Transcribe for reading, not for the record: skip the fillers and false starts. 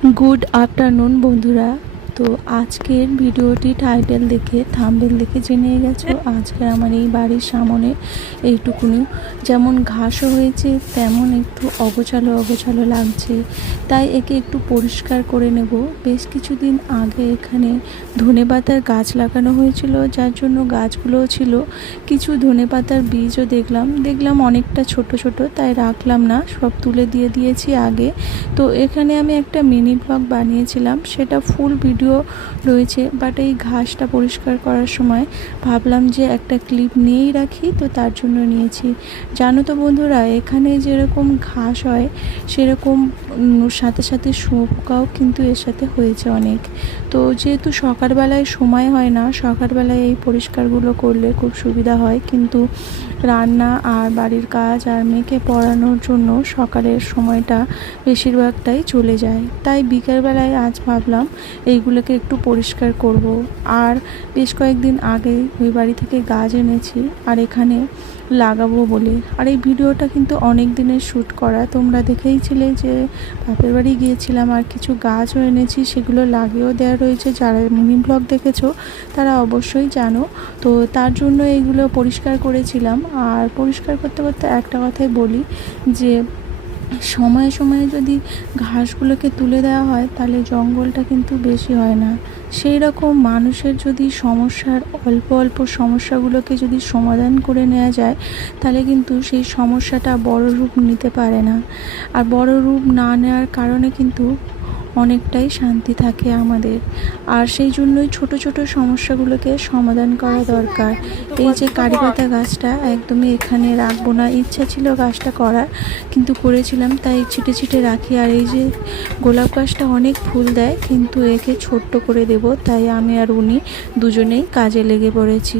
Good afternoon बंधुरा। तो आजकेर भिडियोटी टाइटेल देखे थाम्बनेल देखे जेने गेছো आजके आमार এই বাড়ির সামনে এইটুকুনি যেমন ঘাসও হয়েছে তেমন একটু অগোছালো অগোছালো লাগছে, তাই একে একটু পরিষ্কার করে নেব। বেশ কিছুদিন আগে এখানে ধনেপাতার গাছ লাগানো হয়েছিল, যার জন্য গাছগুলোও ছিল। কিছু ধনেপাতার বীজও দেখলাম অনেকটা ছোট ছোট, তাই রাখলাম না, সব তুলে দিয়েছি আগে। তো এখানে আমি একটা মিনি ব্লগ বানিয়েছিলাম, সেটা ফুল ভিডিও রয়েছে, বাট এই ঘাসটা পরিষ্কার করার সময় ভাবলাম যে একটা ক্লিপ নিয়েই রাখি, তো তার জন্য নিয়েছি। জানো তো বন্ধুরা, এখানে যেরকম ঘাস হয় সেরকম সাথে সাথে শুঁকাও কিন্তু এর সাথে হয়েছে অনেক। তো যেহেতু সকালবেলায় সময় হয় না, সকালবেলায় এই পরিষ্কারগুলো করলে খুব সুবিধা হয়, কিন্তু রান্না আর বাড়ির কাজ আর মেয়েকে পড়ানোর জন্য সকালের সময়টা বেশিরভাগটাই চলে যায়। তাই বিকেলবেলায় আজ ভাবলাম এইগুলোকে একটু পরিষ্কার করব। আর বেশ কয়েকদিন আগে ওই বাড়ি থেকে গাছ এনেছি আর এখানে লাগাবো বলে। আর এই ভিডিওটা কিন্তু অনেক দিনের শ্যুট করা, তোমরা দেখেইছিলে যে বাপের বাড়ি গিয়েছিলাম আর কিছু গাছও এনেছি, সেগুলো লাগিয়েও দেওয়া রয়েছে। যারা মিনি ব্লগ দেখেছো তারা অবশ্যই জানো। তো তার জন্য এইগুলো পরিষ্কার করেছিলাম। আর পরিষ্কার করতে করতে একটা কথাই বলি যে সময়ে সময়ে যদি ঘাসগুলোকে তুলে দেওয়া হয় তাহলে জঙ্গলটা কিন্তু বেশি হয় না। সেই রকম মানুষের যদি সমস্যার অল্প অল্প সমস্যাগুলোকে যদি সমাধান করে নেওয়া যায় তাহলে কিন্তু সেই সমস্যাটা বড় রূপ নিতে পারে না। আর বড় রূপ না নেওয়ার কারণে কিন্তু অনেকটাই শান্তি থাকে আমাদের। আর সেই জন্যই ছোট ছোট সমস্যাগুলোকে সমাধান করা দরকার। এই যে কারিপাতা গাছটা একদমই এখানে রাখবো না, ইচ্ছা ছিল গাছটা করার, কিন্তু করেছিলাম তাই ছিটে ছিটে রাখি। আর এই যে গোলাপ গাছটা অনেক ফুল দেয়, কিন্তু একে ছোট্ট করে দেব, তাই আমি আর উনি দুজনেই কাজে লেগে পড়েছি।